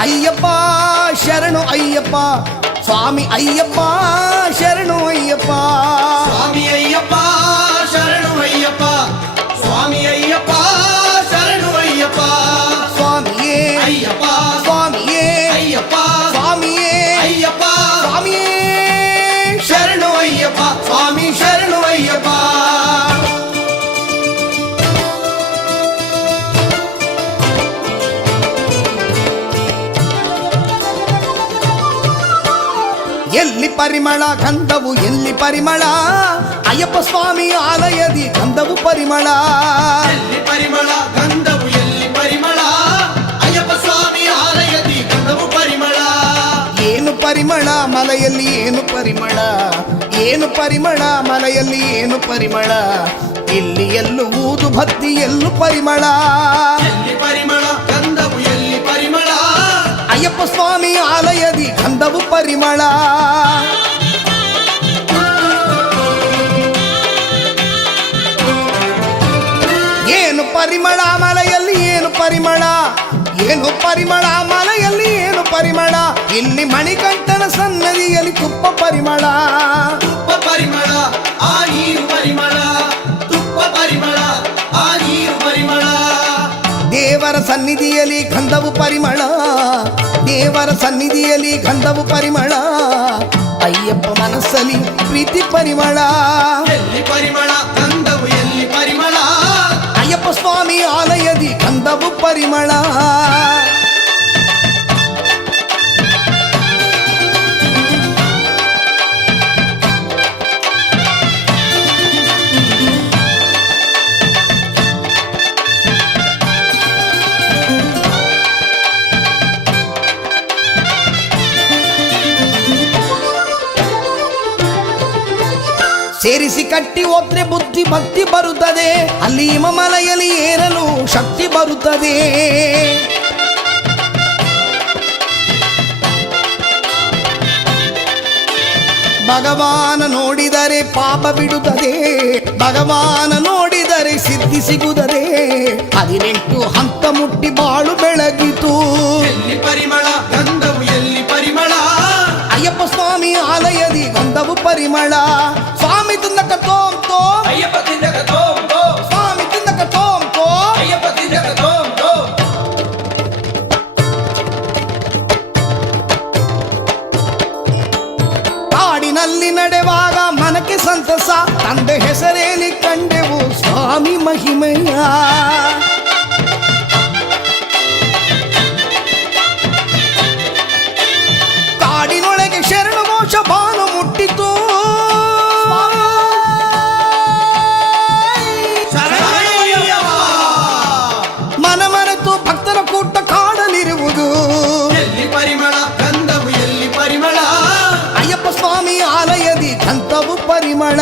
ಅಯ್ಯಪ್ಪ ಶರಣು ಅಯ್ಯಪ್ಪ ಸ್ವಾಮಿ ಅಯ್ಯಪ್ಪ ಶರಣು ಅಯ್ಯಪ್ಪ ಸ್ವಾಮಿ ಅಯ್ಯಪ್ಪ ಶರಣು ಅಯ್ಯಪ್ಪ ಸ್ವಾಮಿ ಅಯ್ಯಪ್ಪ ಶರಣು ಅಯ್ಯಪ್ಪ ಸ್ವಾಮಿಯೇ ಅಯ್ಯಪ್ಪ ಸ್ವಾಮಿಯೇ ಅಯ್ಯಪ್ಪ ಸ್ವಾಮಿಯೇ ಅಯ್ಯಪ್ಪ ಸ್ವಾಮಿಯೇ ಶರಣು ಅಯ್ಯಪ್ಪ ಸ್ವಾಮಿ ಶರಣು ಅಯ್ಯಪ್ಪ ಎಲ್ಲಿ ಪರಿಮಳ ಗಂಧವು ಎಲ್ಲಿ ಪರಿಮಳ ಅಯ್ಯಪ್ಪ ಸ್ವಾಮಿ ಆಲಯದಿ ಗಂಧವು ಪರಿಮಳ ಎಲ್ಲಿ ಪರಿಮಳ ಗಂಧವು ಎಲ್ಲಿ ಪರಿಮಳ ಅಯ್ಯಪ್ಪ ಸ್ವಾಮಿ ಆಲಯದಿ ಗಂಧವು ಪರಿಮಳ ಏನು ಪರಿಮಳ ಮಲೆಯಲ್ಲಿ ಏನು ಪರಿಮಳ ಏನು ಪರಿಮಳ ಮಲೆಯಲ್ಲಿ ಏನು ಪರಿಮಳ ಇಲ್ಲಿ ಎಲ್ಲೂ ಊದು ಭಕ್ತಿ ಎಲ್ಲೂ ಪರಿಮಳ ಎಲ್ಲಿ ಪರಿಮಳ ಗಂಧವು ಎಲ್ಲಿ ಪರಿಮಳ ಅಯ್ಯಪ್ಪ ಸ್ವಾಮಿ ಆಲಯದಿ ಗಂಧವು ಪರಿಮಳ ಏನು ಪರಿಮಳ ಮಲೆಯಲ್ಲಿ ಏನು ಪರಿಮಳ ಏನು ಪರಿಮಳ ಮಲೆಯಲ್ಲಿ ಏನು ಪರಿಮಳ ಇಲ್ಲಿ ಮಣಿಕಂಠನ ಸನ್ನದಿಯಲ್ಲಿ ತುಪ್ಪ ಪರಿಮಳ ತುಪ್ಪ ಪರಿಮಳ ಆ ನೀರು ಪರಿಮಳ ತುಪ್ಪ ಪರಿಮಳ ಆ ನೀರು ಪರಿಮಳ ದೇವರ ಸನ್ನಿಧಿಯಲ್ಲಿ ಗಂಧವು ಪರಿಮಳ ದೇವರ ಸನ್ನಿಧಿಯಲ್ಲಿ ಗಂಧವು ಪರಿಮಳ ಅಯ್ಯಪ್ಪ ಮನಸ್ಸಲ್ಲಿ ಪ್ರೀತಿ ಪರಿಮಳ ಎಲ್ಲಿ ಪರಿಮಳ ಗಂಧವು ಎಲ್ಲಿ ಪರಿಮಳ ಅಯ್ಯಪ್ಪ ಸ್ವಾಮಿ ಆಲಯದಿ ಗಂಧವು ಪರಿಮಳ ಸೇರಿಸಿ ಕಟ್ಟಿ ಹೋದ್ರೆ ಬುದ್ಧಿ ಭಕ್ತಿ ಬರುತ್ತದೆ ಅಲ್ಲಿ ಹಿಮಮಲೆಯಲ್ಲಿ ಏರಲು ಶಕ್ತಿ ಬರುತ್ತದೆ ಭಗವಾನ ನೋಡಿದರೆ ಪಾಪ ಬಿಡುತ್ತದೆ ಭಗವಾನ ನೋಡಿದರೆ ಸಿದ್ಧಿ ಸಿಗುತ್ತದೆ 18 ಹಂತ ಮುಟ್ಟಿ ಬಾಳು ಬೆಳಗಿತು ಎಲ್ಲಿ ಪರಿಮಳ ಗಂಧವು ಎಲ್ಲಿ ಪರಿಮಳ ಅಯ್ಯಪ್ಪ ಸ್ವಾಮಿ ಆಲಯದಿ ಗಂಧವು ಪರಿಮಳ ಸ್ವಾಮಿ ತಿಂದಕ ತೋಂ ತೋಂ ಅಯ್ಯಪ್ಪ ತಿಂದಕ ತೋಂ ತೋಂ ಸ್ವಾಮಿ ತಿಂದಕ ತೋಂ ತೋಂ ಅಯ್ಯಪ್ಪ ತಿಂದಕ ತೋಂ ತೋಂ ಕಾಡಿನಲ್ಲಿ ನಡೆವಾಗ ಮನಕ್ಕೆ ಸಂತಸ ತಂದೆ ಹೆಸರೇಲಿ ಕಂಡೆವು ಸ್ವಾಮಿ ಮಹಿಮೆಯ ಕಾಡಿನೊಳಗೆ ಶರಣು ಘೋಷ ಬಾನು ಮುಟ್ಟಿತು ಮನ ಮರೆತು ಭಕ್ತರ ಕೂಟ ಕಾಡಲಿರುವುದು ಎಲ್ಲಿ ಪರಿಮಳ ಗಂಧವು ಎಲ್ಲಿ ಪರಿಮಳ ಅಯ್ಯಪ್ಪ ಸ್ವಾಮಿ ಆಲಯದಿ ಗಂಧವು ಪರಿಮಳ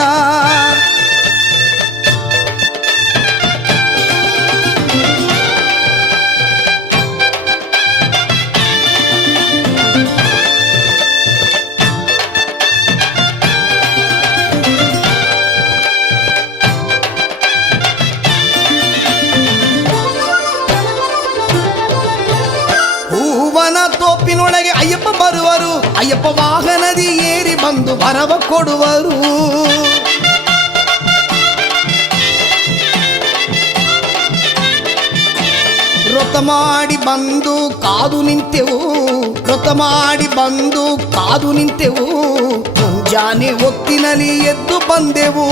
ಹೂವನ ತೋಪಿನೊಳಗೆ ಅಯ್ಯಪ್ಪ ಬರುವರು ಅಯ್ಯಪ್ಪ ವಾಹನದಿ ಏರಿ ಬಂದು ವರವ ಕೊಡುವರು ವ್ರತ ಮಾಡಿ ಬಂದು ಕಾದು ನಿಂತೆವು ವ್ರತ ಮಾಡಿ ಬಂದು ಕಾದು ನಿಂತೆವು ಮುಂಜಾನೆ ಹೊತ್ತಿನಲ್ಲಿ ಎದ್ದು ಬಂದೆವು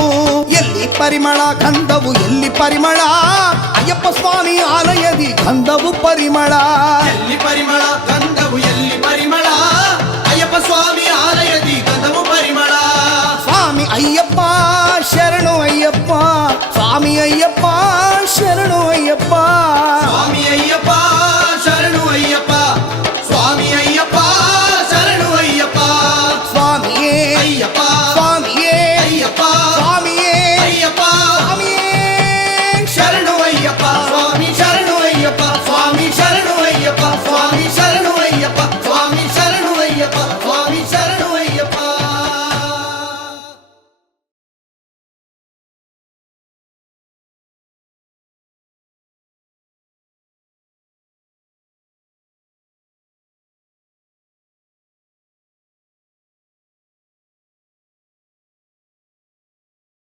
ಎಲ್ಲಿ ಪರಿಮಳ ಗಂಧವು ಎಲ್ಲಿ ಪರಿಮಳ ಅಯ್ಯಪ್ಪ ಸ್ವಾಮಿ ಆಲಯದಿ ಗಂಧವು ಪರಿಮಳ ಎಲ್ಲಿ ಪರಿಮಳ ಗಂಧವು ಎಲ್ಲಿ ಪರಿಮಳ ಅಯ್ಯಪ್ಪ ಸ್ವಾಮಿ ಆಲಯದಿ ಗಂಧವು ಪರಿಮಳ ಸ್ವಾಮಿ ಅಯ್ಯಪ್ಪ ಶರಣು ಅಯ್ಯಪ್ಪ ಸ್ವಾಮಿ ಅಯ್ಯಪ್ಪ